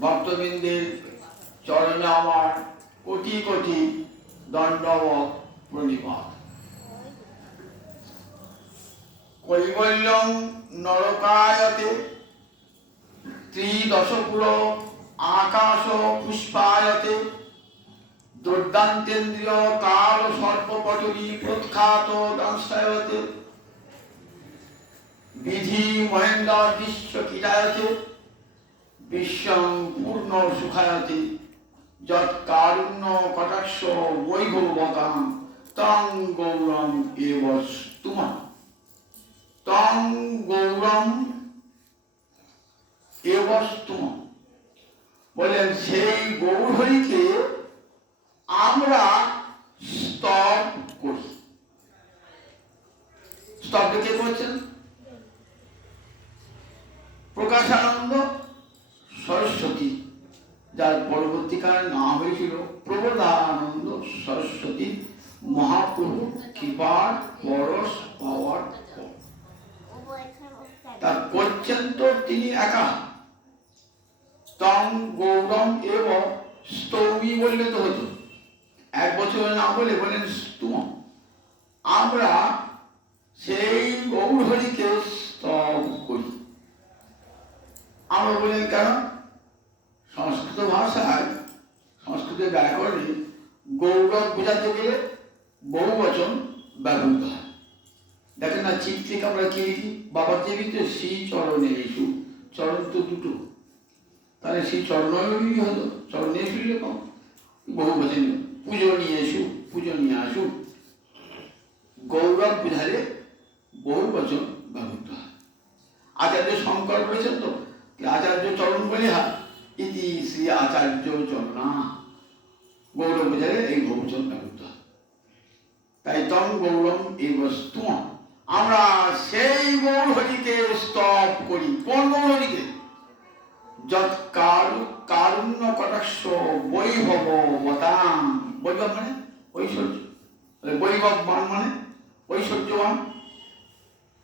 ভক্তবৃন্দের চরণে আমার কোটি কোটি দণ্ডবৎ প্রণিপাত। কৈবল্যং নরকায়তে ত্রিদশপুর আকাশ পুষ্পায়তে দুর্দান্তেন্দ্রিয় কাল সর্পপটলি প্রখ্যাত দংশায়তে বিধি মহেন্দ্র দৃশ্য কিরায়তে বিশ্বং পূর্ণ সুখায়তে যৎ কারুণ্য কটাক্ষ বৈভবতাং তং গৌরম এব স্তুমঃ। তং গৌরম এব স্তুমঃ বলেন সেই গৌরহরিকে আমরা স্তব করি। স্তব কে করছেন? প্রকাশানন্দ সরস্বতী, যার পরবর্তীকালে নাম হয়েছিল প্রবোধানন্দ সরস্বতী মহাপ্রভু কৃপার পরশ পাওয়ার পর। তা করছেন তো তিনি একা। তং গৌরম এব স্তৌমি বললে তো হতো, এক বছর না বলে বলেন স্তুম। আমরা সেই গৌরহরিকে স্তব করি। আমরা বলেন কেন? সংস্কৃত ভাষায়, সংস্কৃত ব্যাকরণে গৌরব বোঝাতে গেলে বহু বচন ব্যবহৃত হয়। দেখেন না, চিপ থেকে আমরা কি লিখি? বাবার দেবীতে শ্রী চরণে এসু, চরণ তো দুটো, তাহলে সেই চরণই হতো, চরণে এসু কম বহু বচন। পুজো নিয়ে এসু, পুজো নিয়ে আসু, গৌরব বোঝালে বহু বচন ব্যবহৃত হয়। আচার্য শঙ্কর বলেছেন তো, আচার্য চরণ বলে ইতি শ্রী আচার্য চরণা, গৌরব বোঝালে এই বহুবচন ব্যবহৃত হয়। তাই তং গৌরম এই বস্তু, আমরা সেই গৌরহরিকে স্তব করি। কোন গৌরহরিকে? যৎ কারুণ্য কটাক্ষ বৈভব বতাং। বৈভব মানে ঐশ্বর্য, বৈভববান মানে ঐশ্বর্যবান।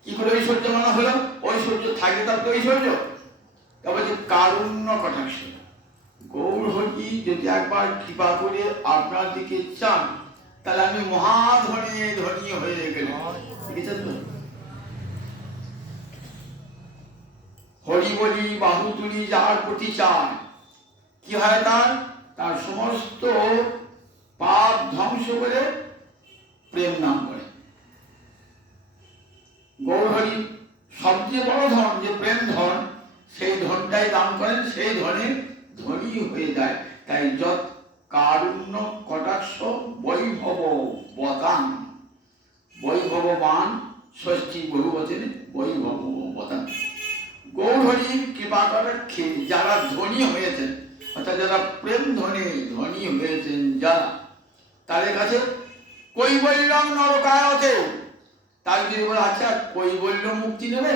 কি করে ঐশ্বর্যবান হলো? ঐশ্বর্য থাকে তার তো ঐশ্বর্য। তারপর যে কারুণ্য কটাক্ষ, গৌরহরি যদি একবার কৃপা করে আপনার দিকে চান, তাহলে আমি মহাধনী ধনী হয়ে গেলাম। দেখেছেন তো? হরি বলি বাহু তুলি যার প্রতি চায়, কি হয় তার? তার সমস্ত পাপ ধ্বংস করে প্রেম নাম করে। গৌরহরি সবচেয়ে বড় ধন যে প্রেম ধন, সেই ধনটাই দান করেন, সেই ধনে ধনী হয়ে যায়। তাই যৎ কারুণ্য কটাক্ষ বৈভব বতাং, বৈভববান ষষ্ঠী বহুবচনে বৈভব বতাং। গৌরহরির কৃপা কটাক্ষে যারা ধনী হয়েছেন, অর্থাৎ যারা প্রেম ধনে ধনী হয়েছেন যারা, তাদের কাছে কৈবল্যং নরকায়তে। তার যদি বলে আচ্ছা কৈবল্য মুক্তি নেবে,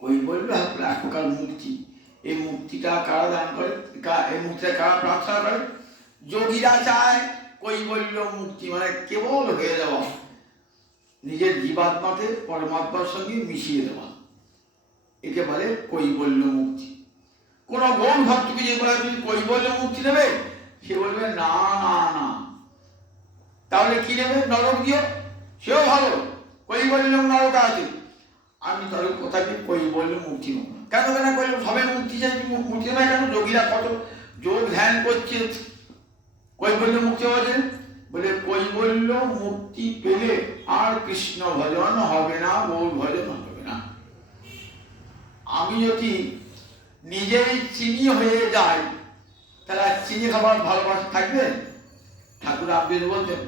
কৈবল্য এক প্রকার মুক্তি, এই মুক্তিটা কারা দান করে? এই মুক্তিটা কারা প্রার্থনা করে? যোগীরা চায় কৈবল্য মুক্তি, মানে কেবল হয়ে যাওয়া, নিজের জীবাত্মাকে পরমাত্মার সঙ্গে মিশিয়ে দেওয়া, একে বলে কৈবল্য মুক্তি। কোন গৌর ভক্তকে যে বলে তুমি কৈবল্য মুক্তি নেবে, সে বলবে না না না। তাহলে কি নেবে? নরক দিও, সেও ভালো, কৈবল্য নরক আছে। আমি তাহলে কোথায় কৈবল্য মুক্তি নেব কেন? কেন করলে সবাই মুক্তি চাই, মুক্তি নয় কেন? যোগীরা কত যোগ ধ্যান করছে, কৈবল্য মুক্তি হচ্ছে বলে কৈবল্য মুক্তি পেলে আর কৃষ্ণ ভজন হবে না, গৌর ভজন হবে না। আমি যদি নিজেই চিনি হয়ে যাই, তাহলে চিনি খাবার ভালোবাসা থাকবে? ঠাকুর আব্বের বলতেন,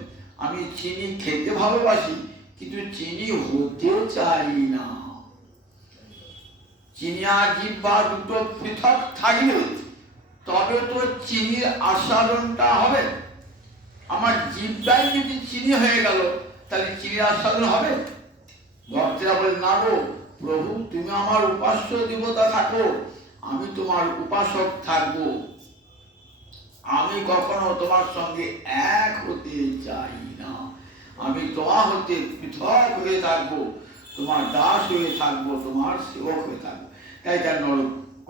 আমি চিনি খেতে ভালোবাসি কিন্তু চিনি হতে চাই না। চিনি আর জিহ্বা দুটো পৃথক থাকবে, তবে তো চিনির আস্বাদনটা হবে। আমার জিহ্বাই যদি চিনি হয়ে গেল, তাহলে চিনির আস্বাদন হবে? ভক্তরা বলে না গো প্রভু, তুমি আমার উপাস্য দেবতা থাকো, আমি তোমার উপাসক থাকবো, আমি কখনো তোমার সঙ্গে এক হতে চাই না, আমি তোমার হতে পৃথক হয়ে থাকবো, তোমার দাস হয়ে থাকবো, তোমার সেবক হয়ে থাকবো। তাই তার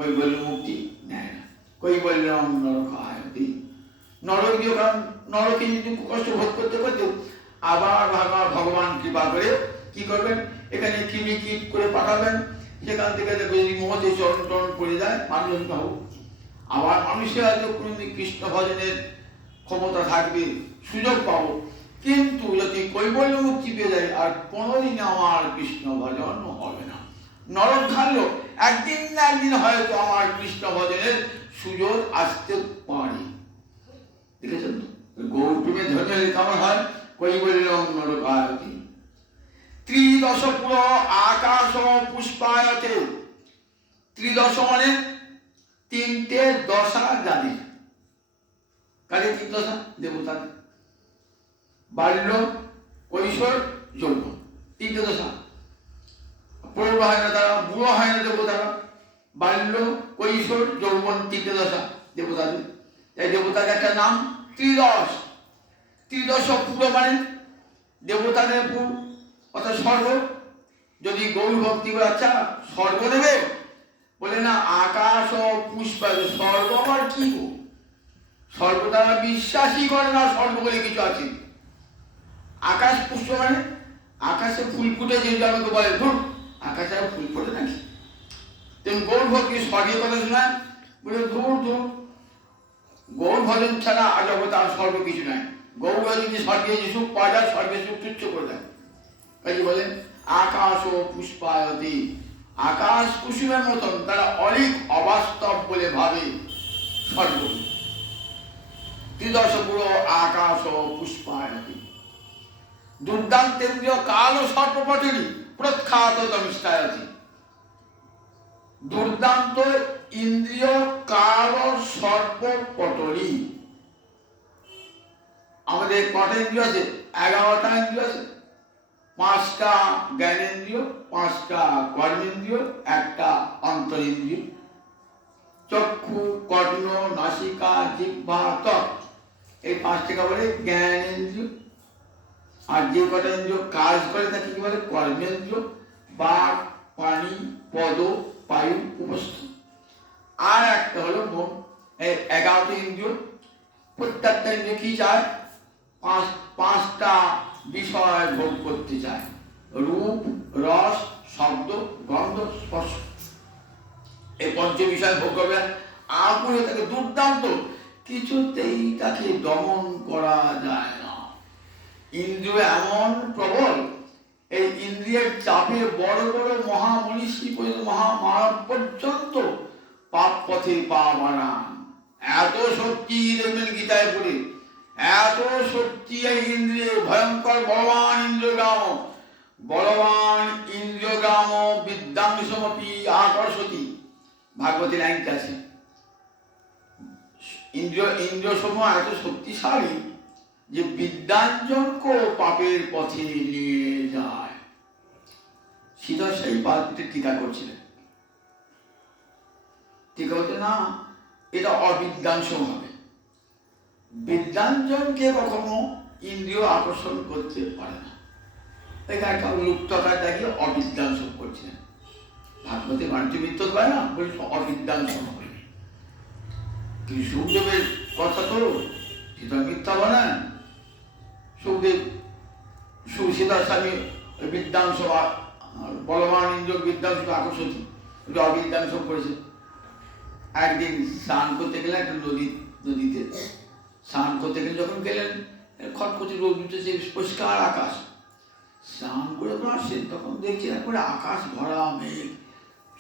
কৈবল্য মুক্তি নেয় না। কৈবল্যম নরকায়তি, নরকীয়, কারণ নরকে দুঃখ কষ্ট ভোগ করতে করতে আবার ভগবান কৃপা করে কি করবেন, এখানে কৃমি কীট করে পাঠাবেন, সেখান থেকে যদি মহতে চরণ টরণ পড়ে যায় মানুষ পাবো, আবার মানুষের হয়তো কোনোদিন কৃষ্ণ ভজনের ক্ষমতা থাকবে, সুযোগ পাবো, কিন্তু যদি কৈবল্য মুক্তি পেয়ে যায় আর কোনোদিন আমার কৃষ্ণ ভজন হবে না। নরক ঘাটলো একদিন না একদিন হয়তো আমার কৃষ্ণ ভজনের সুযোগ আসতে পারে। দেখেছেন তো, গৌরপ্রেমে ধন্য কেমন হয়, কৈবল্যম নরকায়তি। ত্রিদশ পুর আকাশ পুষ্পায়তে, ত্রিদশ মানে তিনটে দশা জানে। কাজে তিন দশা দেবতাদের, বাল্য, কৈশোর, যৌবন, তিনটে দশা। প্রৌঢ় হয় না তারা, বুড়ো হয় না দেবতারা, বাল্য, কৈশোর, যৌবন, তিনটে দশা দেবতাদের। তাই দেবতার একটা নাম ত্রিদশ। ত্রিদশ পুর মানে দেবতাদের পুর অর্থাৎ স্বর্গ। যদি গৌর ভক্তি করে আচ্ছা স্বর্গ নেবে বলে না, আকাশ ও পুষ্প, স্বর্গ আবার কি গো, স্বর্গ তারা বিশ্বাসই করে না স্বর্গ বলে কিছু আছে। আকাশ পুষ্প মানে আকাশে ফুল ফুটে, যে আমাকে বলে ধুর আকাশে ফুল ফোটে নাকি, তেমন গৌর ভক্তি স্বর্গের কথা শোনায় বলে ধুর ধুর, গৌর ভজন ছাড়া জগতে আর স্বর্গ কিছু নাই। গৌর যদি স্বর্গে যে সুখ পাওয়া যায়, স্বর্গের সুখ তুচ্ছ করে দেয়। কাজে বলেন আকাশ ও পুষ্পায়তি, আকাশ কুসুমের মতন তারা অলিক অবাস্তব বলে ভাবে স্বর্গ। ত্রিদশ পুর আকাশ ও পুষ্পায়তি। দুর্দান্তেন্দ্রিয় কাল ও সর্পপটলি প্রখ্যাত দমিষ্ঠায়তি। দুর্দান্ত ইন্দ্রিয় কাল ও সর্পপটলি। আমাদের কটা ইন্দ্রিয় আছে? 11টা ইন্দ্রিয় আছে। 5টা জ্ঞানেন্দ্রিয়, 5টা কর্মেন্দ্রিয়, 1টা অন্তরিন্দ্রিয়। চক্ষু, কর্ণ, নাসিকা, জিহ্বা, ত্বক, এই 5টাকে বলে জ্ঞানেন্দ্রিয়। আর যে কটা ইন্দ্রিয় কাজ করে তাকে কি বলে? কর্মেন্দ্রিয়। বাক, পানি, পদ, বায়ু, উপস্থ। আর একটা হলো মন। এই 11টা ইন্দ্রিয়, প্রত্যেকটা ইন্দ্রিয় কি চায়? 5টা বিষয় ভোগ করতে চায়, রূপ, রস, শব্দ, গন্ধ, স্পর্শ। এই পঞ্চ বিষয় ভোগ করবে। আপনি তাকে দুর্দান্ত, কিছুতেই তাকে দমন করা যায় না। ইন্দ্রিয় এমন প্রবল, এই ইন্দ্রিয়ের চাপে বড় বড় মহামনীষী পর্যন্ত, মহামানব পর্যন্ত পাপ পথে পা বাড়ান। এত শক্তি দেখবেন গীতায় পড়ে, এত শক্তি এই ইন্দ্রিয়। ভয়ঙ্কর বলবান ইন্দ্রিয়গ্রাম, বলবান ইন্দ্রিয়গ্রাম বিদ্যাংশমপি আকর্ষতি। ভাগবতী লাইনটা আছে, ইন্দ্রিয় সমূহ এত শক্তিশালী যে বিদ্যাঞ্জনকে পাপের পথে নিয়ে যায়। সীতা সেই পাল্টে টিকা করছিলেন, টিকা হতো না, এটা অবিদ্যাঞ্জম হবে। বিদ্যাঞ্জনকে কখনো ইন্দ্রিয় আকর্ষণ করতে পারে না। এখানে একটা লুপ্তকার দেখিয়ে অবিদ্যাঞ্জম করছিলেন। ভাগবতী বাণিজ্য মিত্র পায় না, বলি অবিদ্যাঞ্জম হবে। কিন্তু সুখদেবের কথা তো সীতা মিথ্যা বলেন। সুখদেব সীতার স্বামী বিদ্যাংশ, বলবান ইন্দ্র বিদ্যাংশ আকর্ষণ, অবিদ্যাংশ করেছে। একদিন স্নান করতে গেলে একটা নদীতে স্নান করতে গেলে যখন গেলেন, খটখটি রোদ উঠেছে, পরিষ্কার আকাশ। স্নান করে আসছেন তখন দেখছেন একবারে আকাশ ভরা মেঘ,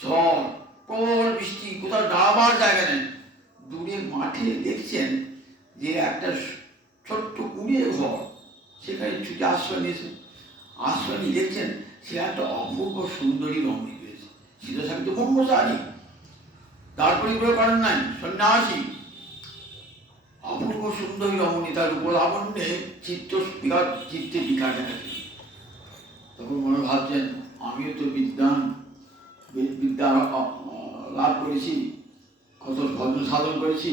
ঝড়, প্রবল বৃষ্টি, কোথাও দাঁড়াবার জায়গা নেই। দূরে মাঠে দেখছেন যে একটা ছোট্ট কুড়িয়ে ঘর, সেখানে ছুটে আশ্রয় নিয়েছে। আশ্রয় নিয়ে দেখছেন সে একটা অপূর্ব সুন্দরী রমণী পেয়েছে। সীতা স্বামী তো ব্রহ্মচারী, তারপরে করে করেন নাই, সন্ন্যাসী। অপূর্ব সুন্দরী রমণী, তার উপর লাবণ্যে চিত্তে বিকার দেখা। তখন মনে ভাবছেন আমিও তো বিদ্যা লাভ করেছি, কত ভজন সাধন করেছি,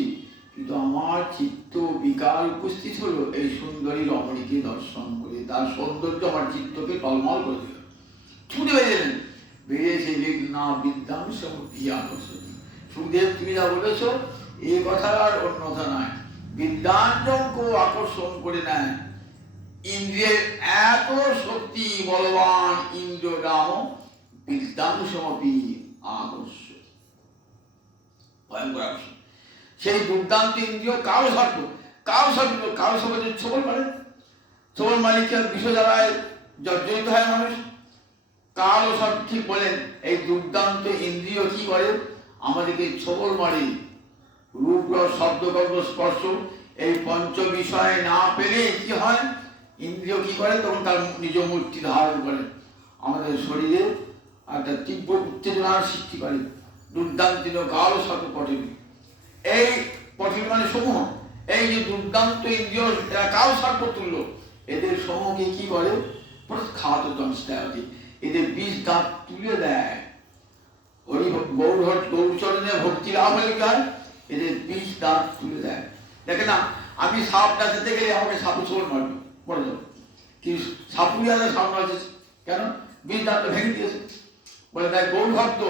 কিন্তু আমার চিত্ত বিকার উপস্থিত হলো এই সুন্দরী রমণীকে দর্শন করে। তার সৌন্দর্য আমার চিত্তকে টলমল করে দিল। ছুটে বেরিয়েলেন, বেরিয়েছে না বিদ্যাংশ আকর্ষণ, সুখদেব তুমি যা বলেছ এই কথা আর অন্যথা নয়। বিদ্যাঞ্জনকেও আকর্ষণ করে নেয়। ইন্দ্রিয়ের এত শক্তি বলবান ইন্দ্রগ্রাম বিদ্যাংশমপি আকর্ষ, ভয়ঙ্কর আকর্ষণ। সেই দুর্দান্ত ইন্দ্রিয় কালো সর্প, কালো সর্প, কালো সর্প যে ছোবল মারে, ছোবল মালিকের বিষ জ্বালায় জর্জরিত হয় মানুষ। কালো সর্প ঠিক বলেন, এই দুর্দান্ত ইন্দ্রিয় কি করে? আমাদেরকে ছোবল মারে। রূপ, শব্দ, গন্ধ, স্পর্শ এই পঞ্চ বিষয় না পেলে কি হয়? ইন্দ্রিয় কি করে? তখন তার নিজ মূর্তি ধারণ করে, আমাদের শরীরে একটা তীব্র উত্তেজনার সৃষ্টি করে। দুর্দান্ত কালো সর্প পটে, এই পটে মানে সমূহ, এই যে দুর্দান্ত ইন্দ্রিয় কালো সর্প তুল্য, এদের সমূহকে কি করে? প্রখ্যাত দংশায়তি, এদের বীজ দাঁত তুলে দেয়। হরি গৌরচরণে ভক্তি লাভ হলে কি হয়? এদের বীজ দাঁত তুলে দেয়। দেখে না, আমি সাপ ডাকাতে গেলে আমাকে সাপু ছোবল মারবে, মরে যাবো, কিন্তু সাপুরি আগে সাপ মারছে কেন? বীজ দাঁতটা ভেঙে দিয়েছে। বলে তাই গৌর ভক্ত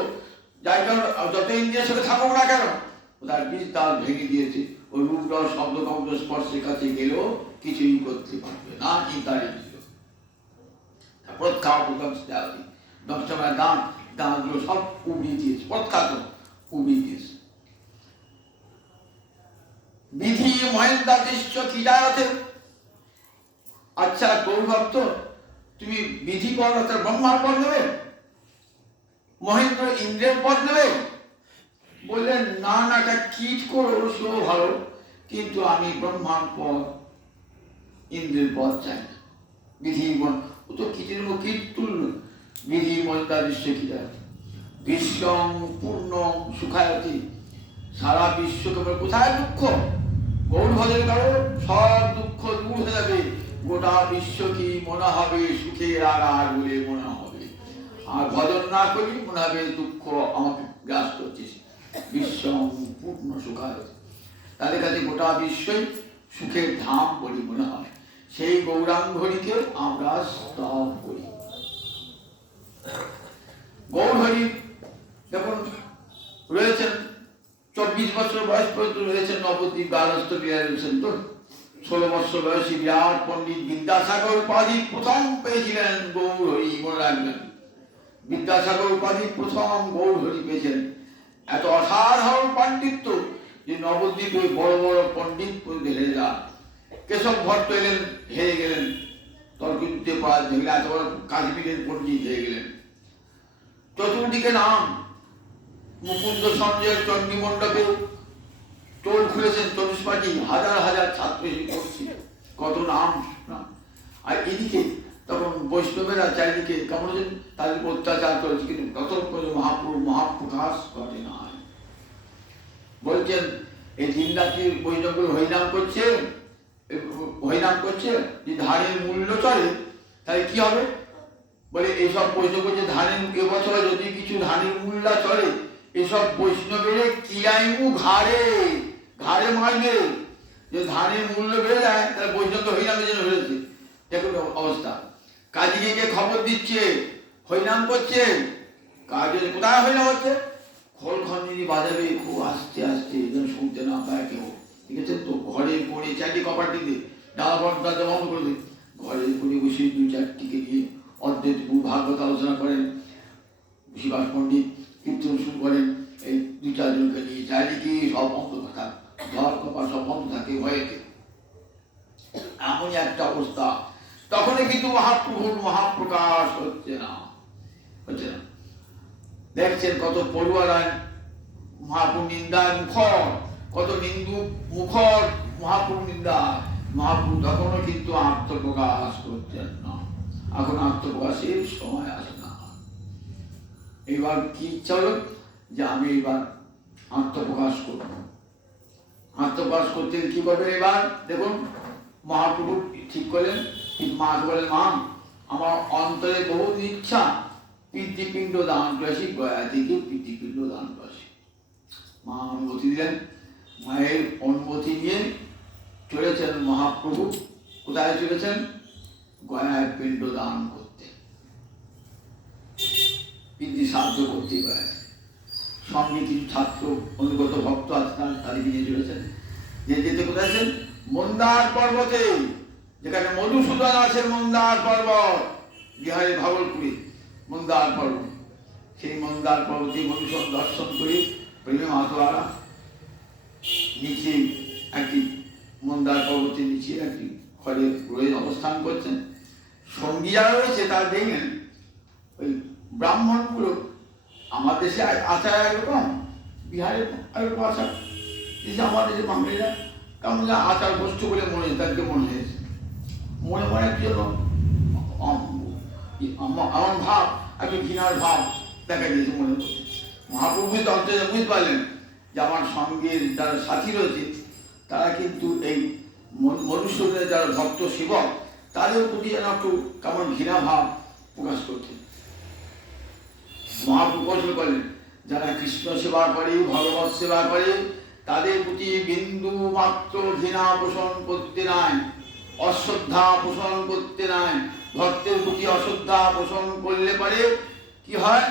যাই কারণ যত ইন্দ্রিয়ের সাথে থাকুক না কেন, তার বীজ দাঁত ভেঙে দিয়েছে। ওই রূপ, শব্দ, গন্ধ, স্পর্শের কাছে গেলেও কিছুই করতে পারবে না। তার ইন্দ্রিয় প্রখ্যাত দংশায়তি, দংশায় দাঁত, দাঁতগুলো সব উবিয়ে দিয়েছে, প্রখ্যাত উবিয়ে দিয়েছে। বিধি মহেন্দ্রাদিশ্চ ক্রীড়ারথে। আচ্ছা গৌরভক্ত, তুমি বিধি পদ অর্থাৎ ব্রহ্মার পদ নেবে, মহেন্দ্র ইন্দ্রের পদ নেবে? বললেন না না, একটা কীট করো সেও ভালো, কিন্তু আমি ব্রহ্মার পদ ইন্দ্রের পদ চাই না। বিধি ও তো কীটের মতো কীট তুল্য। বিধি মহেন্দ্রাদিশ্চ ক্রীড়ারথে বিশ্বং পূর্ণ সুখায়তি। সারা বিশ্বকে কোথায় দুঃখ? গৌর ভজনের কারণ সব দুঃখ দূর হয়ে যাবে। গোটা বিশ্ব কি মনে হবে সুখের আগার বলে মনে হবে। আর ভজন না করি মনে হবে দুঃখ আমাকে গ্রাস করছে। বিশ্ব পূর্ণ সুখায়, তাদের কাছে গোটা বিশ্বই সুখের ধাম বলে মনে হয়। সেই গৌরাঙ্গহরিকে আমরা স্তব করি। গৌরহরি যখন রয়েছেন 24 বছর বয়স পর্যন্ত রয়েছেন নবদ্বীপ গার্হস্থ্য বিহারে রয়েছেন, তো 16 বছর বয়সী বিরাট পণ্ডিত বিদ্যাসাগর উপাধি প্রথম পেয়েছিলেন গৌরহরি, মনে রাখবেন। বিদ্যাসাগর উপাধি প্রথম গৌরহরি পেয়েছেন। এত অসাধারণ পাণ্ডিত্য যে নবদ্বীপে বড় বড় পণ্ডিত হেরে যান। কেশব ভট্ট এলেন, হেরে গেলেন, তর্কযুদ্ধে পরাজ হয়ে গেলেন। এত বড় কাশ্মীরের পণ্ডিত হেরে গেলেন। চতুর্দিকে নাম, মুকুন্দ সঞ্জয় চণ্ডী মণ্ডপে টোল খুলেছেন চতুষ্পাঠী, হাজার হাজার ছাত্র এসে পড়ছে, কত নাম। আর এদিকে তখন বৈষ্ণবেরা চারিদিকে কেমন তাদের অত্যাচার করেছে, কিন্তু ততক্ষণ মহাপ্রভু মহাপ্রকাশ ঘটে না। বলছেন এই দিন রাত্রি বৈষ্ণবগুলো হরিনাম করছে, হরিনাম করছে, যে ধানের মূল্য চলে তাহলে কি হবে? বলে এইসব বৈষ্ণব করছে ধানের এবছরে যদি কিছু ধানের মূল্য চলে, এসব বৈষ্ণবের কিরাইমু ঘাড়ে ঘাড়ে মারবে। যে ধানের মূল্য বেড়ে যায় তাহলে বৈষ্ণব হরিনামের জন্য হয়েছে। দেখুন অবস্থা। কাজীকে গিয়ে খবর দিচ্ছে হরিনাম করছে, কাজে কোথায় হরিনাম হচ্ছে? খোল খঞ্জনি বাজাবে খুব আস্তে আস্তে, যেন শুনতে না পায় কেউ। ঠিক আছে তো, ঘরে পড়ে চারটি কপার দিতে ডালা দরজা বন্ধ করে দিই, ঘরে পড়ে বসে 2-4টিকে নিয়ে অর্ধেক ভাগবত আলোচনা করেন। শিবাস পণ্ডিত কীর্তন শুরু করেন, এই 2-4 জনকে নিয়ে চারিদিকে সব বন্ধ কথা, ঘর কপার সব বন্ধ থাকে ভয়েতে। এমনই একটা অবস্থা। তখনই কিন্তু মহাপ্রভুর মহাপ্রকাশ হচ্ছে না, হচ্ছে না। দেখছেন কত পড়ুয়ারা মহাপ্রভু নিন্দার মুখর, কত নিন্দু মুখর মহাপ্রভু নিন্দা। মহাপ্রভু তখনও কিন্তু আত্মপ্রকাশ করছেন না। এখন আত্মপ্রকাশের সময় আসে না। এবার কি ইচ্ছা হলো যে আমি এবার আত্মপ্রকাশ করব। আত্মপ্রকাশ করতে কি করবেন? এবার দেখুন মহাপ্রভু ঠিক করলেন, মা বলেন মা আমার অন্তরে বহু ইচ্ছা পিতৃপিণ্ড দান করেছি, গয়া থেকে পিতৃপিণ্ড দান করেছি। মা অনুমতি দিলেন। মায়ের অনুমতি নিয়ে চলেছেন মহাপ্রভু। কোথায় চলেছেন? গয়ায় পিণ্ড দান করতে, পিতৃ শ্রাদ্ধ করতে গয়ায়। সঙ্গে কিছু ছাত্র অনুগত ভক্ত আছেন, তাদেরকে নিয়ে চলেছেন। যেতে কোথায় আছেন? মন্দার পর্বতে, যেখানে মধুসূদন আছে। মন্দার পর্বত, বিহারে ভাগলপুরে মন্দার পর্বত। সেই মন্দার পর্বতে মধুসূদন দর্শন করে প্রেমে মাতোয়ারা নিচে একটি মন্দার পর্বতের নিচে একটি ঘরে রয়ে অবস্থান করছেন। সঙ্গী যারা রয়েছে তারা দেখলেন ওই ব্রাহ্মণগুলো, আমার দেশে আচার একরকম, বিহারে একরকম আচার, আমার দেশে বাঙালিরা কেমন আচার গোষ্ঠ বলে মনে তাদেরকে মনে হয়েছে। মনে মনে একটি আমার ভাব, একটি ঘৃণার ভাব দেখা দিয়েছে মনে করতে। মহাপ্রভু তন্ত্রে বুঝতে পারলেন যে আমার সঙ্গে যারা সাথী রয়েছে তারা কিন্তু এই মনুষ্যদের যারা ভক্ত সেবক তাদের প্রতি যেন একটু কেমন ঘৃণা ভাব প্রকাশ করছে। মহাপ্রভু কৌশল করলেন, যারা কৃষ্ণ সেবা করে, ভগবত সেবা করে, তাদের প্রতি বিন্দু মাত্র ঘৃণা পোষণ করতে নাই, অশ্রদ্ধা পোষণ করতে নাই। ভক্তের প্রতি অশ্রদ্ধা পোষণ করলে পরে কি হয়?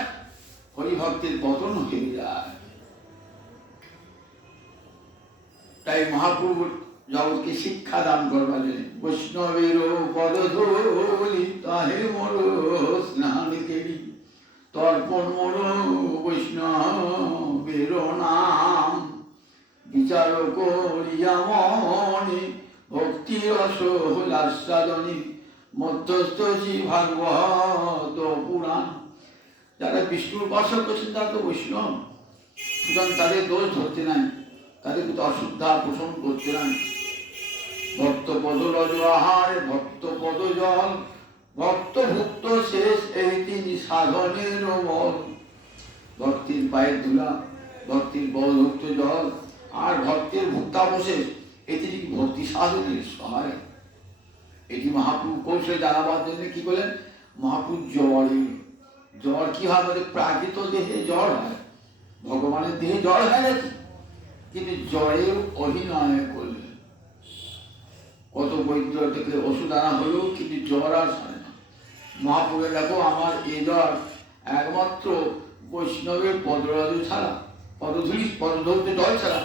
হরিভক্তের পতন হয়ে যায়। তাই মহাপ্রভু জগৎকে শিক্ষা দান করবার জন্য বৈষ্ণবের পদধূলি তাহে মোর স্নান কেরি, তর্পণ মোর বৈষ্ণবের নাম, বিচার করিয়া মনে ভক্তি রস হলাস্বাদনী, মধ্যস্থ ভাগবত পুরাণ। যারা বিষ্ণুর উপাসক করছেন তারা তো বৈষ্ণব, সুতরাং তাদের দোষ ধরতে নাই, তাদের কিন্তু অশুদ্ধা পোষণ করতে নাই। ভক্ত পদ রজ আহার, ভক্ত পদ জল, ভক্ত ভুক্ত শেষ এই তিনি সাধনের বল। ভক্তির পায়ের ধুলা, ভক্তির বলভুক্ত জল আর ভক্তের ভুক্তাবশেষ, এটি ভক্তি সাধনের সহায়। এটি মহাপ্রভু কৌশলে জানাবার জন্য কি বলেন? মহাপ্রভু জ্বর কি হয়? আমাদের প্রাকৃত দেহে জ্বর হয়, ভগবানের দেহে জ্বর হয় নাকি? কিন্তু জ্বরের অভিনয় করলেন। কত বৈদ্য থেকে ওষুধ আনা হলো, কিন্তু জ্বর আর সারে না। মহাপ্রভু দেখো, আমার এই জ্বর একমাত্র বৈষ্ণবের পদরাজ ছাড়া, পদধূলিতে জল ছাড়া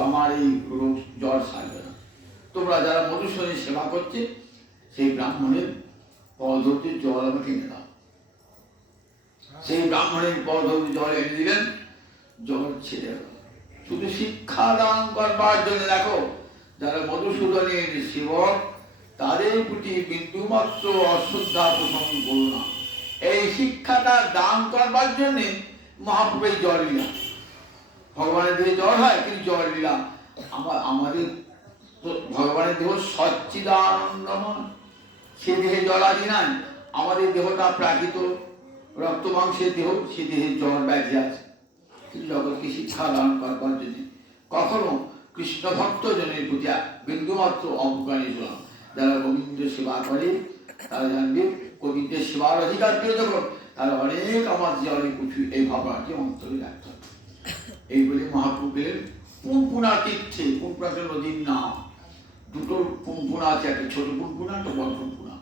আমার এই রোগ জ্বর সারবে না। তোমরা যারা মধুসূদনের সেবা করছে, সেই ব্রাহ্মণের পদধূলিতে জল আমাকে এনে দাও। সেই ব্রাহ্মণের পদধূলিতে জল এনে দিলেন, জ্বর ছেড়ে গেল। শুধু শিক্ষা দান করবার জন্য দেখো, যারা মধুসূদনের সেবক তাদের প্রতি বিন্দুমাত্র অশ্রদ্ধা পোষণ করো না। এই শিক্ষাটা দান করবার জন্যে মহাপ্রভু জল লীলা। ভগবানের দেহে জল হয়, কিন্তু জল লীলা। আমাদের ভগবানের দেহ সচ্চিদানন্দময়, সে দেহে জল আদি নাই। আমাদের দেহটা প্রাকৃত রক্ত মাংসের দেহ, সে দেহে জল ব্যাধি আছে। কিন্তু জগৎকে শিক্ষা দান করবার জন্য কখনো কৃষ্ণ ভক্ত জনের প্রতি বিন্দুমাত্র অবজ্ঞা নিত না। যারা গোবিন্দের সেবা করে তারা জানবে গোবিন্দের সেবার অধিকার পেয়ে যখন তারা অনেক আমার যে অনেক কিছু এই ভাবনাকে অন্তরে রাখতে হবে। এই বলে মহাপ্রভু গেলেন পুনপুনা তীর্থে। পুনপুনা নদীর নাম, দুটো পুনপুনা আছে, একটা ছোট পুনপুনা, একটা বড় পুনপুনা।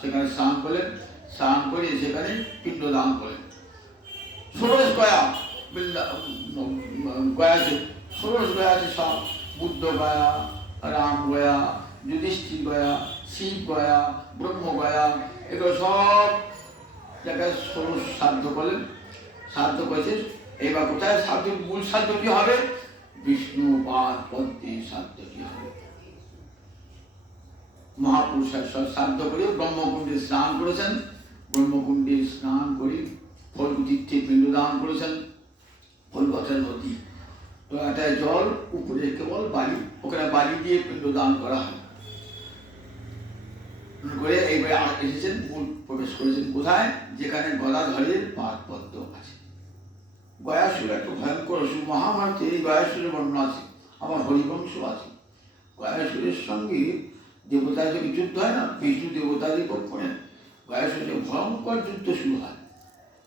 সেখানে স্নান করলেন, স্নান করে সেখানে পিণ্ডদান করলেন। ষোড়শ গয়া, গয়াতে ষোড়শ গয়া আছে সব, বুদ্ধ গয়া, রাম গয়া, যুধিষ্ঠির গয়া, শিব গয়া, ব্রহ্ম গয়া, এগুলো সব জায়গায় ষোড়শ শ্রাদ্ধ করলেন। শ্রাদ্ধ করেছে। এবার কোথায় শ্রাদ্ধ? মূল শ্রাদ্ধ কি হবে? বিষ্ণু পাদ পদ্মে শ্রাদ্ধ কি হবে? মহাপুরুষের শ্রাদ্ধ করে ব্রহ্মকুণ্ডে স্নান করেছেন। ব্রহ্মকুণ্ডে স্নান করে ফলতীর্থে পিণ্ডদান করেছেন। ফলপথের নদী, তো একটা জল, উপরে কেবল বালি, ওখানে বালি দিয়ে পিণ্ডদান করা হয়। করে এইবারে এসেছেন, মূল প্রবেশ করেছেন কোথায়? যেখানে গদাধরের পাদ পদ্ম আছে। গয়াসুর একটা ভয়ঙ্কর অসুর, মহাভারতে গয়াসুরের বর্ণনা আছে, আবার হরিবংশ আছে। গয়াসুরের সঙ্গে দেবতাদের যুদ্ধ হয় না, বিষ্ণু দেবতাদের পক্ষে গয়াসুরের ভয়ঙ্কর যুদ্ধ শুরু হয়।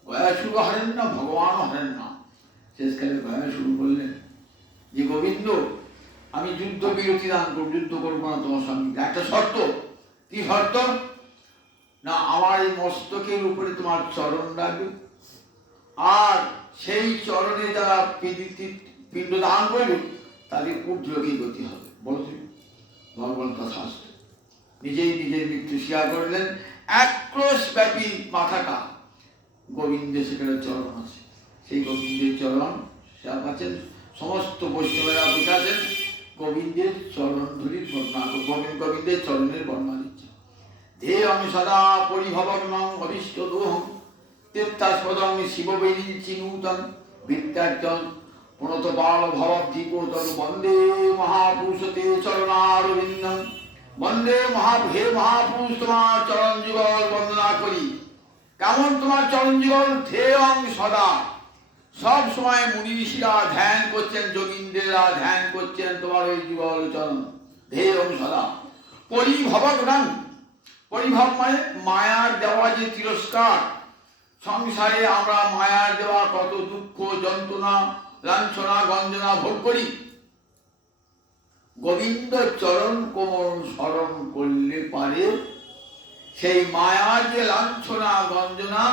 গয়াসুর হারেন না, ভগবানও হারেন না। শেষকালে গয়াসুর বললেন যে গোবিন্দ, আমি যুদ্ধ বিরতি দান করব, যুদ্ধ করবো না তোমার সঙ্গে, একটা শর্ত। কি শর্ত? না, আমার এই মস্তকের উপরে তোমার চরণ রাখবে, আর সেই চরণে যারা পিণ্ড দান করবে তাদের ঊর্ধ্বলোকে গতি হবে। বলছে ভগবান তথাস্তু। নিজেই নিজের মৃত্যু স্বীকার করলেন। একক্রোশ ব্যাপী মাথাটা গোবিন্দের সেখানে চরণ আছে, সেই গোবিন্দের চরণ সেবা পাচ্ছেন। সমস্ত বৈষ্ণবেরা বুঝাচ্ছেন গোবিন্দের চরণ ধরির বর্ণনা, গোবিন্দের চরণের বর্ণনা দিচ্ছে। ধেয়ং সদা পরিভবগ্নং অভীষ্ট দোহং তীর্থাস্পদং শিববেদী নূতন বিদ্যার্থন প্রণতপাল ভবদ্দীপোতন বন্দে মহাপুরুষতে চরণারবিন্দম। বন্দে হে মহাপুরুষ, তোমার চরণ যুগল বন্দনা করি। কেমন তোমার চরণ যুগল? ধেয়ং সদা, সব সময় মুনি ঋষিরা ধ্যান করছেন, যোগীন্দ্রেরা ধ্যান করছেন তোমার ওই যুগল চরণ। ধেয়ং সদা পরিভবগ্নং, পরিভব মানে মায়ার দেওয়া যে তিরস্কার। সংসারে আমরা মায়ার দেওয়া কত দুঃখ যন্ত্রণা লাঞ্ছনা গঞ্জনা ভোগ করি, গোবিন্দ চরণ কোমল স্মরণ করলে পারে সেই মায়ার যে লাঞ্ছনা গঞ্জনা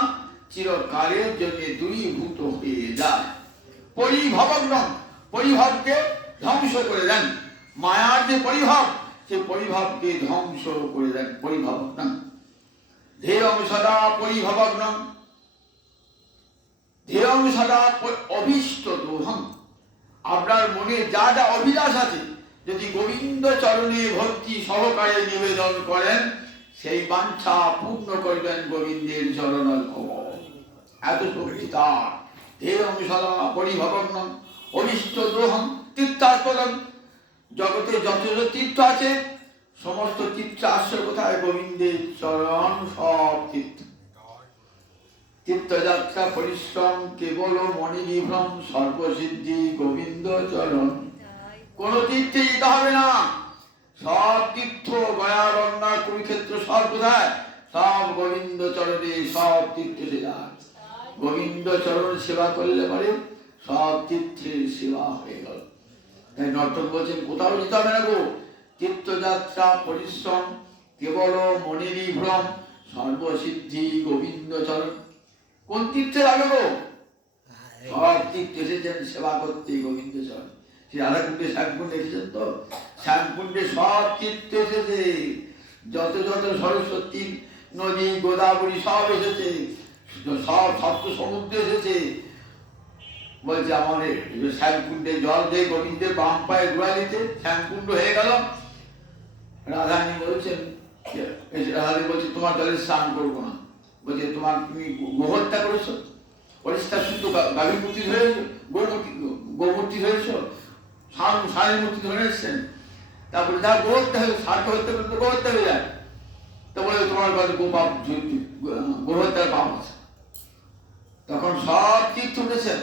চিরকালের জন্য দূরীভূত হয়ে যায়। পরিভবগ্নং, পরিভবকে ধ্বংস করে দেন। মায়ার যে পরিভব, সে পরিভবকে ধ্বংস করে দেন। পরিভবগ্নং ধেয়ং সদা পরিভবগ্নং, ধেয়ং সদা অভীষ্ট দোহং। আপনার মনে যা যা অভিলাষ আছে যদি গোবিন্দ চরণে ভক্তি সহকারে নিবেদন করেন, সেই বাঞ্ছা পূর্ণ করবেন গোবিন্দের চরণ কমল। এত শক্তি তার। ধেয়ং সদা পরিভবগ্নং অভীষ্ট দোহং তীর্থাস্পদং। জগতে যত যত তীর্থ আছে সমস্ত তীর্থ আশ্রয় কোথায়? গোবিন্দের চরণ। সব তীর্থ তীর্থযাত্রা পরিশ্রম কেবল মণি বিভ্রম সর্বসিদ্ধি গোবিন্দ চরণ। কোন তীর্থে যেতে হবে না, সব তীর্থ গয়া গঙ্গা কুরুক্ষেত্র সব কোথায়? সব গোবিন্দ চরণে। সব তীর্থে যায় গোবিন্দ চরণ সেবা করলে পরে সব তীর্থের সেবা হয়ে গেল। তাই নর্তক বলছেন কোথাও যেতে হবে না গো, তীর্থযাত্রা পরিশ্রম কেবল মনে বিভ্রম সর্বসিদ্ধি গোবিন্দ চরণ। কোন তীর্থে যাবে গো? সব তীর্থ এসেছেন সেবা করতে গোবিন্দ চরণ। সেই রাধাকুণ্ডে শ্যামকুণ্ড এসেছেন তো, শ্যামকুণ্ডে সব তীর্থ এসেছে, যত যত সরস্বতী নদী গোদাবরী সব এসেছে, সব সপ্ত সমুদ্র এসেছে। বলছে আমাদের শ্যামকুণ্ডে জল দিয়ে গোবিন্দের বাম পায়ে ঘুরা দিতে শ্যামকুণ্ড হয়ে গেল। রাধারানী বলছেন, রাধারানী বলছে তোমার জলে স্নান করবো না। বলছে তোমার তুমি গোহত্যা করেছো, পরিষ্কার শুদ্ধ গাভীর মূর্তি ধরেছ, গোমূর্তি ধরেছ, ষাঁড়ের মূর্তি ধরে এসছেন। তারপরে যা গোহত্যা হয়ে ষাঁড়কে হত্যা করলে তো গোহত্যা হয়ে যায়। তো বলে তোমার কাছে গোপাপ গোহত্যার পাপ আছে। তখন সব তীর্থ উঠেছেন।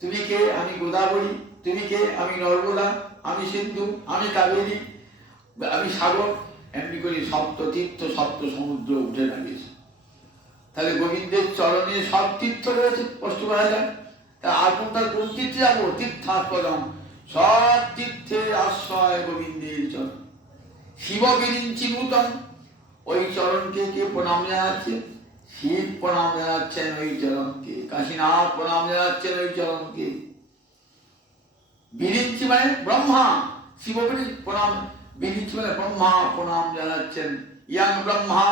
তুমি কে? আমি গোদাবরী। তুমি কে? আমি নর্মদা। আমি সিন্ধু। আমি কাবেরী। আমি সাগর। এমনি করে সপ্ত তীর্থ সপ্ত সমুদ্র উঠে দাঁড়িয়েছে। তাহলে গোবিন্দের চরণে সব তীর্থ রয়েছে, কষ্ট করা যায়। তা আর কোন তীর্থে যাবো? তীর্থাস্পদম, সব তীর্থের আশ্রয় গোবিন্দের চরণ। শিব বিরিঞ্চি নূতন, ওই চরণকে কে প্রণাম জানাচ্ছে? শিব প্রণাম জানাচ্ছেন ওই চরণকে। কাশীনাথ প্রণাম জানাচ্ছেন ওই চরণকে। বিরিঞ্চি মানে ব্রহ্মা, শিব প্রণাম, বিরিঞ্চি মানে ব্রহ্মা প্রণাম জানাচ্ছেন। ইয়াং ব্রহ্মা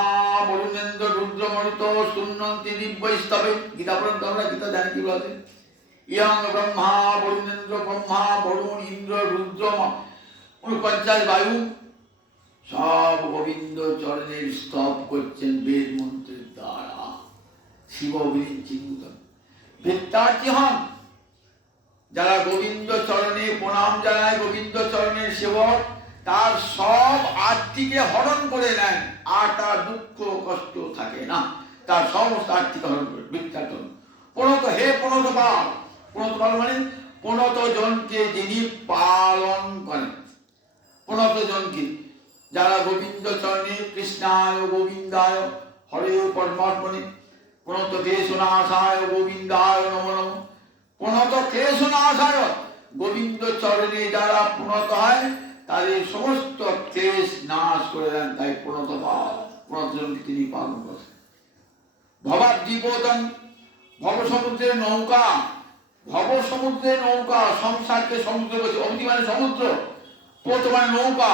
বরুণেন্দ্র রুদ্র মরুত সুন্নন্তি দিব্যস্তবে। গীতা পর্যন্ত আমরা গীতা জানি কি বলছে? ইয়াং ব্রহ্মা বরুণেন্দ্র, ব্রহ্মা বরুণ ইন্দ্র রুদ্র 49 বায়ু সব গোবিন্দ চরণের স্তব করছেন বেদ মন্ত্রের দ্বারা। শিব বিরিঞ্চি নূতন বিদ্যার্থী হন যারা গোবিন্দ চরণে প্রণাম জানায়, গোবিন্দ চরণের সেবক, তার সব আর্তিকে হরণ করে নেন, আর তার দুঃখ কষ্ট থাকে না। তার সমস্ত আর্তিকে হরণ করে বিদ্যার্থী। প্রণত হে প্রণত পাল, প্রণত পাল মানে প্রণত জনকে যিনি পালন করেন। প্রণত জনকে যারা গোবিন্দ চরণে কৃষ্ণায় গোবিন্দায় হরে পরমাত্মনে প্রণত ক্লেশনাশায় গোবিন্দায় নমঃ নমঃ। প্রণত ক্লেশনাশায়, গোবিন্দ চরণে যারা প্রণত হয় তাদের সমস্ত ক্লেশ নাশ করে দেন। তাই প্রণত পাল, প্রণত জনকে তিনি পালন করেন। ভবাদ্দীপোতন, ভবসমুদ্রের নৌকা, ভব সমুদ্রে নৌকা, সংসারকে সমুদ্র বলছে, অবধি মানে সমুদ্র, পোত মানে নৌকা,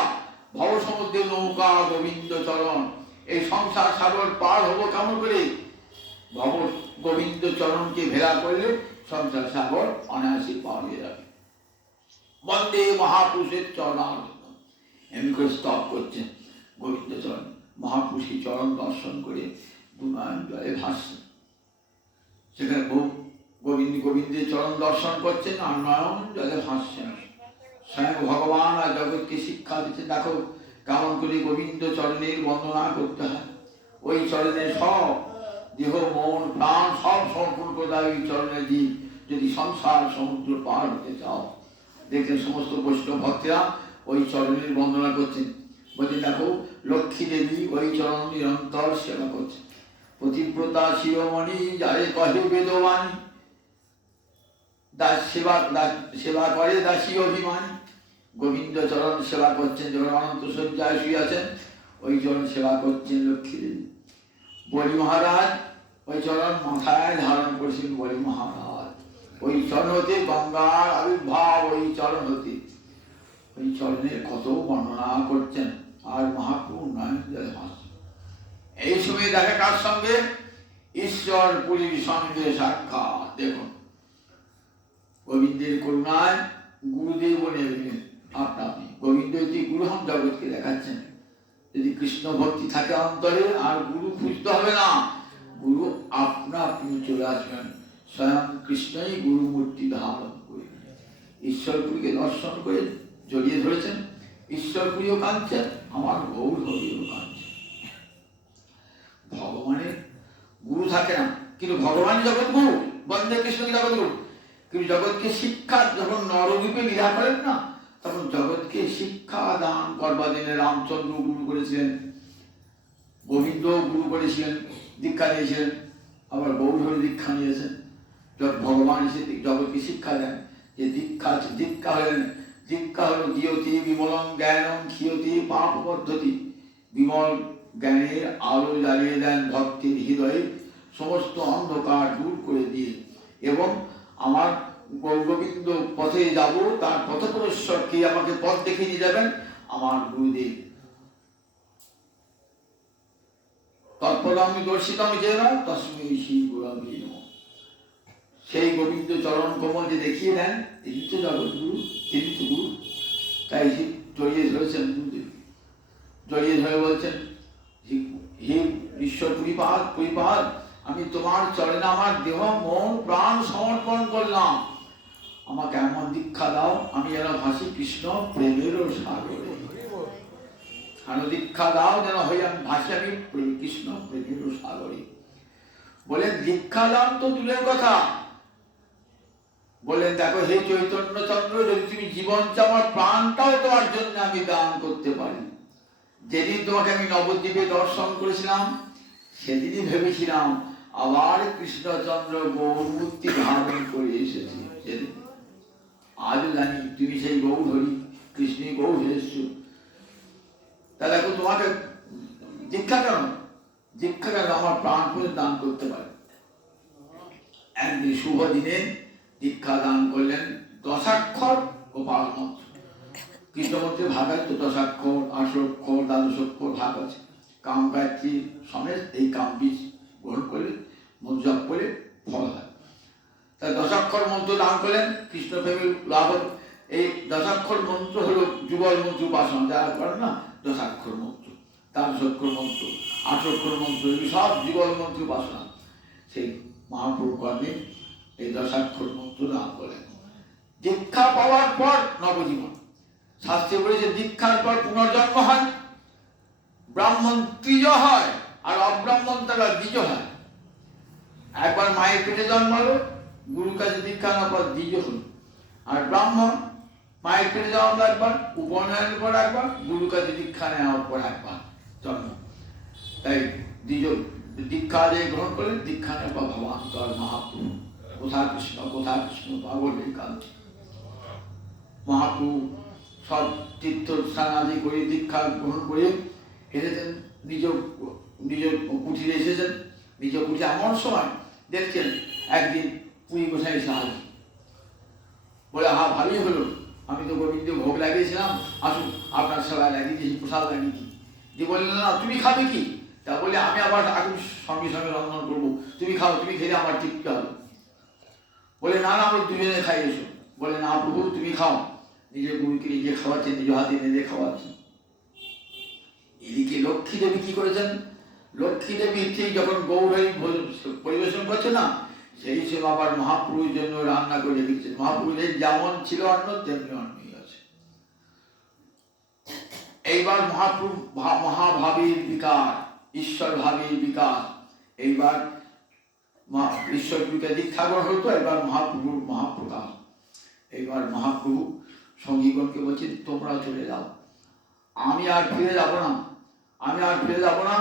ভব সমুদ্রে নৌকা গোবিন্দ চরণ। এই সংসার সাগর পার হবো কেমন করে? ভব গোবিন্দ চরণকে ভেলা করলে সংসার সাগর অনায়াসে পার হয়ে যাবে। বন্দে মহাপুরুষের চরণ, এমনি করে স্তব করছেন গোবিন্দ চরণ। মহাপুরুষের চরণ দর্শন করে দুনয়ন জলে ভাসছেন। সেখানে গোবিন্দের চরণ দর্শন করছেন আর নয়ন জলে ভাসছেন। স্বয়ং ভগবান আর জগৎকে শিক্ষা দিচ্ছেন, দেখো কেমন করে গোবিন্দ চরণের বন্দনা করতে হয়। ওই চরণে সব দেহ মন প্রাণ সব সমর্পণ করে দেয় ওই চরণে দিয়ে। যদি সংসার সমুদ্র পার হতে চাও, দেখলেন সমস্ত বৈষ্ণব ভক্তেরা ওই চরণের বন্দনা করছেন। বলছেন দেখো লক্ষ্মী দেবী ওই চরণ নিরন্তর সেবা করছেন। পতিব্রতা শিরোমণি যারে কহে বেদবাণী, দাস সেবা করে দাসী অভিমানী। গোবিন্দ চরণ সেবা করছেন যখন অনন্ত শয্যায় শুয়ে ওই চরণ সেবা করছেন লক্ষ্মী দেবী। বলি মহারাজ ওই চরণ মাথায় ধারণ করেছেন। বলি মহারাজ ওই চরণ হতে গঙ্গার আবির্ভাব, ওই চরণ হতে ওই চরণের কত বর্ণনা করছেন। আর মহাপ্রভু নয়ন জলে ভাসছেন। এই সময় দেখা কার সঙ্গে? ঈশ্বর পুরীর সঙ্গে সাক্ষাৎ। দেখুন গোবিন্দের করুণায় গুরুদেব বলে আপনি গোবিন্দ গুরু হম জগৎকে দেখাচ্ছেন। যদি কৃষ্ণ ভক্তি থাকে অন্তরে আর গুরু খুঁজতে হবে না, গুরু আপনা আপনি চলে আসবেন। স্বয়ং কৃষ্ণই গুরু মূর্তি ধারণ করে ঈশ্বরপুরীকে দর্শন করে জড়িয়ে ধরেছেন। ঈশ্বরপুরীও কাঁদছেন, আমার গৌর হরিও কাঁদছেন। ভগবানের গুরু থাকে না, কিন্তু ভগবান জগৎ গুরু, বন্দে কৃষ্ণ জগৎ গুরু। কিন্তু জগৎকে শিক্ষা যখন নররূপে লীলা করেন না, তখন জগৎকে শিক্ষা দান করবার জন্য রামচন্দ্র গুরু করেছিলেন, গোবিন্দ গুরু করেছিলেন, দীক্ষা নিয়েছিলেন, আবার গৌরহরি দীক্ষা নিয়েছেন। ভগবান এসে জগৎকে শিক্ষা দেন যে দীক্ষা হলেন, দীক্ষা হল দিয়তি বিমলং জ্ঞানং ক্ষীয়তি পাপ পদ্ধতি। বিমল জ্ঞানের আলো জ্বালিয়ে দেন ভক্তের হৃদয়ে, সমস্ত অন্ধকার দূর করে দিয়ে। এবং আমার গোবিন্দ পথে যাব, তার পথপ্রদর্শককে আমাকে পথ দেখে নিয়ে যাবেন আমার গুরুদেব। তৎপদমি দর্শিতম যেন তস্মৈ শ্রী গুরবে নমঃ। সেই গোবিন্দ চরণ কমল যে দেখিয়ে দেন, তিনি তো জগৎ গুরু, তিনি তো গুরু। তাই জড়িয়ে ধরেছেন গুরুদেব, জড়িয়ে ধরে বলছেন হে ঈশ্বর পরিপাদ, আমি তোমার চরণে আমার দেহ মন প্রাণ সমর্পণ করলাম। আমাকে এমন দীক্ষা দাও আমি যেন ভাসি কৃষ্ণ প্রেমেরও সাগরে। আরো দীক্ষা দাও যেন হই আমি ভাসি আমি কৃষ্ণ প্রেমেরও সাগরে। বলেন দীক্ষা দান তো দূরের কথা, বললেন দেখো হে চৈতন্য চন্দ্র, যদি তুমি জীবন চাও আমার প্রাণটাও তোমার জন্য আমি দান করতে পারি। যেদিন তোমাকে আমি নবদ্বীপে দর্শন করেছিলাম, সেদিনই ভেবেছিলাম আবার কৃষ্ণচন্দ্র গৌরমূর্তি ধারণ করে এসেছি। আজও জানি তুমি সেই গৌর হরি, কৃষ্ণই গৌর হয়েছো। তাহলে এখন তোমাকে দীক্ষা কেন? দীক্ষা কেন? আমার প্রাণ করে দান করতে পারে। একদিন শুভ দিনে দীক্ষা দান করলেন দশাক্ষর গোপাল মন্ত্র। কৃষ্ণমন্ত্রে ভাগ আছে তো, দশাক্ষর, আশাক্ষর, দ্বাদশাক্ষর ভাগ আছে। কাম গায়ত্রী সমেত এই কাম বীজ গ্রহণ করলে মন্ত্র জপ করে ফল হয়। তাই দশাক্ষর মন্ত্র দান করলেন, কৃষ্ণ প্রেমের লাভ। এই দশাক্ষর মন্ত্র হলো যুগল মন্ত্র উপাসনা যারা করেন না, দশাক্ষর মন্ত্র, দ্বাদশাক্ষর মন্ত্র, আশাক্ষর মন্ত্র, এগুলি সব যুগল মন্ত্র উপাসনা। সেই মহাপ্রভু কর্মে এই দশাক্ষর মন্ত্র দান করলেন। দীক্ষা পাওয়ার পর নবজীবন। শাস্ত্রে বলেছে দীক্ষার পর পুনর্জন্ম হয়, ব্রাহ্মণ ত্রিজ হয় আর অব্রাহ্মণ তারা দ্বিজ হয়। একবার মায়ের পেটে জন্মালো, গুরুর কাছে দীক্ষা নেওয়ার পর দ্বিজ হল। আর ব্রাহ্মণ মায়ের পেটে যাওয়ার একবার, উপনয়নের পর একবার, গুরুর কাছে দীক্ষা নেওয়ার পর একবার জন্ম। তাই দ্বিজ দীক্ষা যে গ্রহণ করলেন, দীক্ষা নেওয়ার পর ভগবান মহাপ্রভু কোথা কৃষ্ণ পাগল কান্ত মহাপ্রভু সব তীর্থস্থান আদি করে দীক্ষা গ্রহণ করে এসেছেন, নিজ কুঠিরে এসেছেন। নিজ কুঠিরে এমন সময় দেখছেন একদিন পুরী গোসাই সাহায্য বলে হ্যাঁ ভালোই হলো, আমি তো গোবিন্দ ভোগ লাগিয়েছিলাম, আসুন আপনার সেবায় লাগিয়ে দিয়েছি, প্রসাদ লাগিয়ে দিই। দিয়ে বললেন না তুমি খাবে কি? তা বলে আমি আবার এখন সঙ্গে সঙ্গে রন্ধন করবো, তুমি খাও, তুমি খেলে আমার তৃপ্তি হবে। বলে না না আমরা দুজনে খাই এসো। বলে না প্রভু তুমি খাও, নিজের গুরুকে নিজে খাওয়াচ্ছেন, নিজ হাতে নিজে খাওয়াচ্ছেন। এদিকে লক্ষ্মী দেবী কি করেছেন? লক্ষ্মী দেবী ঠিক যখন গৌর হয়ে পরিবেশন করছে না, সেই সময় আবার মহাপ্রভুর জন্য রান্না করে রেখেছেন। মহাপ্রভুদের যেমন ছিল অন্ন তেমনি অন্নই আছে। এইবার মহাপ্রভু মহাভাবীর বিকাশ, ঈশ্বর ভাবীর বিকাশ। এইবার ঈশ্বরকে দীক্ষা গ্রহণ হতো, এবার মহাপ্রভুর মহাপ্রকাশ। এইবার মহাপ্রভু সঙ্গীগণকে বলছেন তোমরা চলে যাও, আমি আর ফিরে যাব না, আমি আর ফিরে যাব না,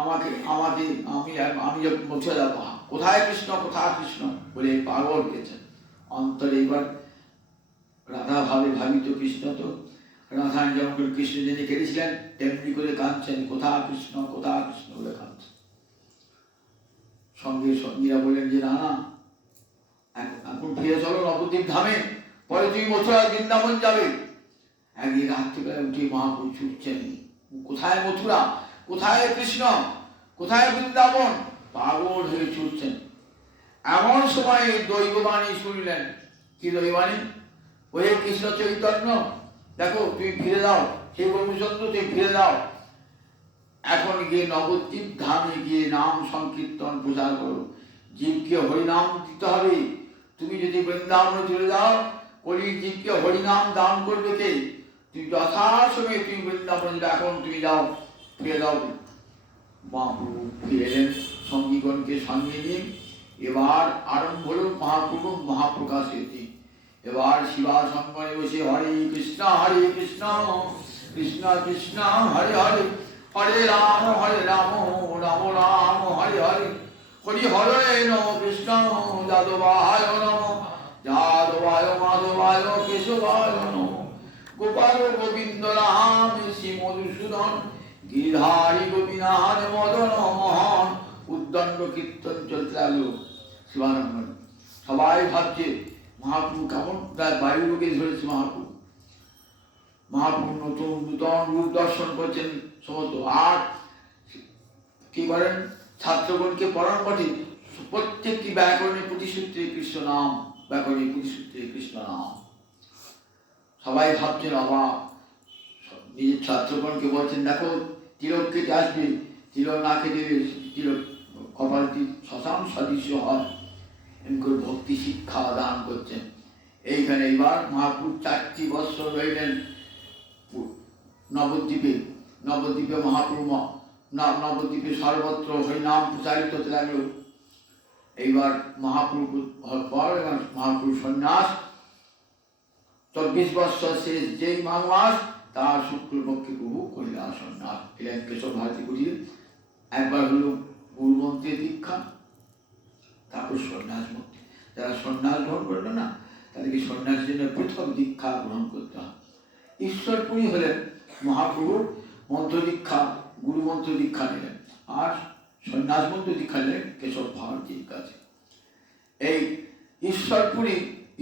আমাকে আমাকে আমি আমি মুছে যাবো। কোথায় কৃষ্ণ, কোথায় কৃষ্ণ বলে পাগল হয়েছেন অন্তরে। এবার রাধা ভাবে ভাবিত কৃষ্ণ, তো রাধা যেমন করে কৃষ্ণ যিনি কেটেছিলেন তেমনি করে কাঁদছেন, কোথা কৃষ্ণ, কোথা কৃষ্ণ বলে কাঁদছেন। সঙ্গে সঙ্গীরা বললেন যে না না এখন ফিরে চলো নবদ্বীপ ধামে, পরে তুমি মথুরা বৃন্দাবন যাবে। একদিন রাত্রিবেলায় উঠে মহাপ্রভু ছুটছেন, কোথায় মথুরা, কোথায় কৃষ্ণ, কোথায় বৃন্দাবন, পাগল হয়ে ছুটছেন। এমন সময় দৈববাণী শুনলেন। কি দৈববাণী? ওই কৃষ্ণ চৈতন্য দেখো তুমি ফিরে যাও, সেই ব্রহ্মচন্দ্র তুমি ফিরে যাও, এখন গিয়ে নবদ্বীপ ধামে গিয়ে নাম সংকীর্তন প্রচার করো, জীবকে হরিনাম দিতে হবে। তুমি যদি বৃন্দাবনে চলে যাও, কলির জীবকে হরিনাম দান করবে কে? তুমি যথাসময়ে তুমি বৃন্দাবনে যাও, এখন তুমি যাও, ফিরে যাও। মহাপ্রভু ফিরে এলেন সঙ্গীগণকে সঙ্গে নিয়ে। এবার আরম্ভ হল মহাপ্রভু মহাপ্রকাশের দিন। এবার শিবাসঙ্গনে বসে হরে কৃষ্ণ কৃষ্ণ কৃষ্ণ হরে হরে, হরে রাম রাম রাম হরে হরে, হরি হরে নম কৃষ্ণ যাদবায় নম যাদবায় মাধবায় কেশবায় নম, গোপাল গোবিন্দ রাম শ্রী মধুসূদন গিরিধারী গোপীনাথ মদন মোহন। উদ্দণ্ড কীর্তন চলতে লাগলো শিবানন্দ। সবাই ভাবছে মহাপ্রভু কেমন তার বায়ু রোগে ধরেছে। মহাপ্রভু নতুন নূতন রূপ দর্শন করছেন সমস্ত। আর কি করেন? ছাত্রগণকে পড়ান বটে, প্রত্যেকটি ব্যাকরণের প্রতিসূত্রে কৃষ্ণ নাম, ব্যাকরণের প্রতিসূত্রে কৃষ্ণ নাম। সবাই ভাবছেন অবাক। নিজের ছাত্রগণকে বলছেন দেখো তিলক কেটে আসবে, তিলক না কেটে তিলক কপালটি শ্মশান সদৃশ্য হয়, এমন করে ভক্তি শিক্ষা দান করছেন। এইখানে এবার মহাপ্রভু 4টি বৎসর রইলেন নবদ্বীপে। নবদ্বীপে মহাপ্রভু নবদ্বীপে সর্বত্র হরিনাম প্রচারিত হতে লাগলো। এইবার মহাপ্রভু হওয়ার পর এবার মহাপ্রভু সন্ন্যাস। 24 বৎসর শেষ যেই মাঘ মাস, তার শুক্লপক্ষে প্রভু করিলেন সন্ন্যাস, এলেন কেশব ভারতী কুটিরে। একবার হলো গুরুমন্ত্রের দীক্ষা, তারপর সন্ন্যাস মন্ত্রী। যারা সন্ন্যাস গ্রহণ করবে না তাদেরকে সন্ন্যাসের জন্য পৃথক দীক্ষা গ্রহণ করতে হয়। ঈশ্বরপুরী হলেন মহাপ্রভু মন্ত্র দীক্ষা, গুরু মন্ত্র দীক্ষা নিলেন, আর সন্ন্যাস মন্ত্র দীক্ষা নিলেন কেশব ভারতীর কাছে। এই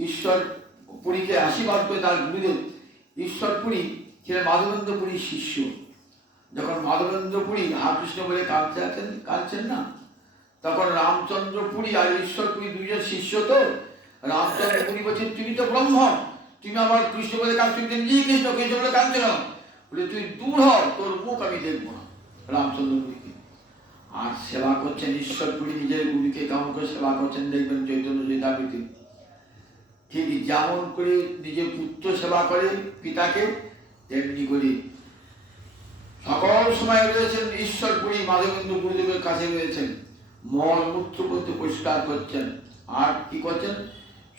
ঈশ্বরপুরীকে আশীর্বাদ করে তার গুরুদেব। ঈশ্বরপুরী ছিলেন মাধবেন্দ্রপুরীর শিষ্য। যখন মাধবেন্দ্রপুরী কৃষ্ণ বলে কাঁদছেন না, তখন রামচন্দ্রপুরী আর ঈশ্বরপুরী দুইজন শিষ্য। তো রামচন্দ্রপুরী বলছেন তুমি তো ব্রহ্ম, তুমি আমার কৃষ্ণ বলে কাঁদছো, নিজেই কৃষ্ণ কৃষ্ণ বলে কাঁদছে না, বলে তুই দূর হ, তোর মুখ আমি দেখবো না। রামচন্দ্রপুরীকে আর সেবা করছেন ঈশ্বরপুরী, নিজের গুরুকে কেমন করে সেবা করছেন দেখবেন চৈতন্য চরিতামৃতে। ঠিক যেমন করে নিজের পুত্র সেবা করে পিতাকে, তেমনি করে সকল সময় রয়েছেন ঈশ্বরপুরী মাধবেন্দ্র গুরুদেবের কাছে রয়েছেন। মল মূত্র করতে পরিষ্কার করছেন, আর কি করছেন?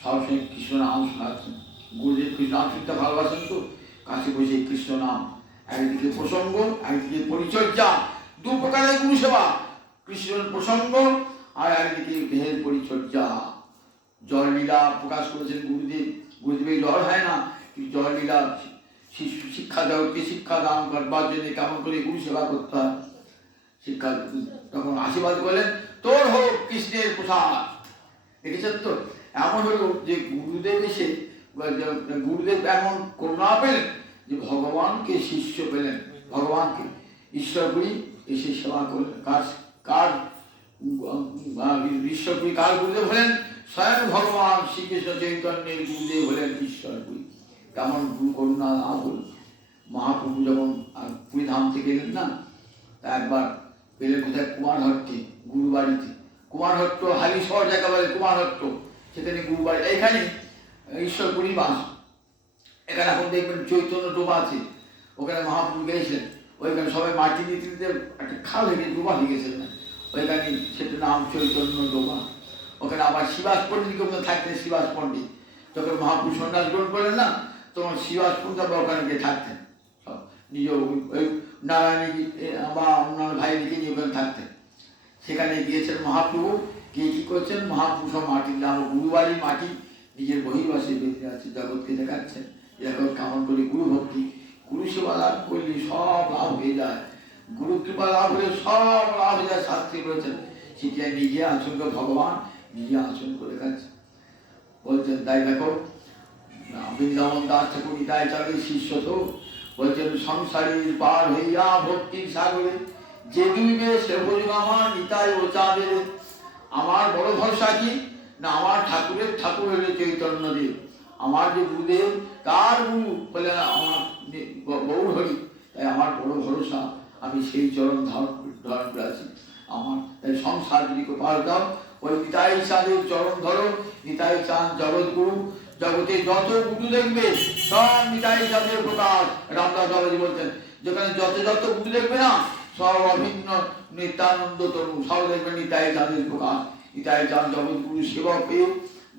সবসময় কৃষ্ণ নাম শোনাচ্ছেন। গুরুদেব কৃষ্ণ নাম শুনতে ভালোবাসেন, তো কাছে বসে কৃষ্ণ নাম। একদিকে প্রসঙ্গ, একদিকে পরিচর্যা, দু প্রকারের গুরু সেবা। কৃষ্ণের প্রসঙ্গ আর একদিকে দেহের পরিচর্যা। জল লীলা প্রকাশ করেছেন গুরুদেব। গুরুদেবের জল হয় না, জল লীলা শিক্ষা জগৎকে শিক্ষা দান করবার জন্য কেমন করে গুরু সেবা করতে হয় শিক্ষা। তখন আশীর্বাদ করলেন তোর হোক কৃষ্ণের প্রসাদ। দেখেছেন তো? এমন হলো যে গুরুদেব এসে গুরুদেব এমন করুণা পেলেন যে ভগবানকে শিষ্য পেলেন, ভগবানকে ঈশ্বরপুরী এসে সেবা করলেন। কার ঈশ্বরপুরী কার গুরুদেব হলেন? স্বয়ং ভগবান শ্রীকৃষ্ণ চৈতন্যের গুরুদেব হলেন ঈশ্বরপুরী। কেমন গুরু করুণা লাভ হল। মহাপ্রভু যখন পুরীধাম থেকে এলেন না, তা একবার পেলেন কোথায়? কুমারহট্টে, গুরুবাড়িতে। কুমারহট্ট হালিশহর জায়গা বলে কুমারহট্ট, সেখানে গুরুবাড়ি, এখানে ঈশ্বরপুরী বাস। এখানে এখন দেখবেন চৈতন্য ডোবা আছে, ওখানে মহাপ্রভু গিয়েছিলেন। ওইখানে সবাই মাটি দিতে দিতে একটা খাল হয়ে ডোবা হয়ে গেছিলেন, ওইখানে সেটার নাম চৈতন্য ডোবা। ওখানে আবার শিবাস পণ্ডিত ওখানে থাকতেন। শিবাস পণ্ডিত যখন মহাপ্রভু সন্ন্যাস গ্রহণ করলেন না, তখন শিবাস পণ্ডিত আবার ওখানে গিয়ে থাকতেন, সব নিজ ওই নারায়ণী বা অন্যান্য ভাইদিকে নিয়ে ওখানে থাকতেন। সেখানে গিয়েছেন মহাপ্রভু, গিয়ে কী করছেন? মহাপ্রভু সব মাটি নাম গুরুবাড়ির মাটি নিজের বহির্বাসে বেঁধে আছে, জগৎকে দেখাচ্ছেন এখন কেমন করে গুরু ভক্তি, গুরু সেবা লাভ করলে সব লাভ হয়ে যায়। গুরু কৃপা লাভ হলে সব লাভ হয়ে যায়। শাস্ত্রী বলেছেন সেটি নিজে আচরণ করে, ভগবান নিজে আচরণ করে গেছে। বলছেন তাই দেখো বৃন্দাবন দাস ঠাকুর নিতাই চাঁদের শিষ্য তো বলছেন, সংসারের পার হইয়া ভক্তির সাগরে যে ডুবে সে বলুন আমার নিতাই ও চাঁদের। আমার বড় ভরসা কি না, আমার ঠাকুরের ঠাকুর হলে চৈতন্যদেব। আমার যে গুরুদেব, তার গুরু বলে আমার গৌর হরি, তাই আমার বড় ভরসা, আমি সেই চরণ ধারণ করে আছি। আমার তাই সংসার যদি পার দাও, ওই নিতাই চাঁদের চরণ ধরো। নিতাই চাঁদ জগৎ গুরু, জগতে যত গুরু দেখবে সব নিতাই চাঁদের প্রকাশ। রামদাস বাবাজি বলছেন, যেখানে যত যত গুরু দেখবে না, সব অভিন্ন নিত্যানন্দ তরু, সব দেখবে নিতাই চাঁদের প্রকাশ। নিতাই চাঁদ জগৎ গুরু সেবক পেয়ে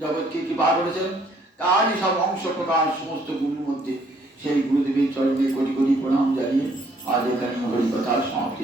জগৎকে কি বার করেছেন, তারই সব অংশ প্রকাশ সমস্ত গুরুর মধ্যে। সেই গুরুদেবের চরণে কোটি কোটি প্রণাম জানিয়ে আজ এখানে হরিকথার সমাপ্তি।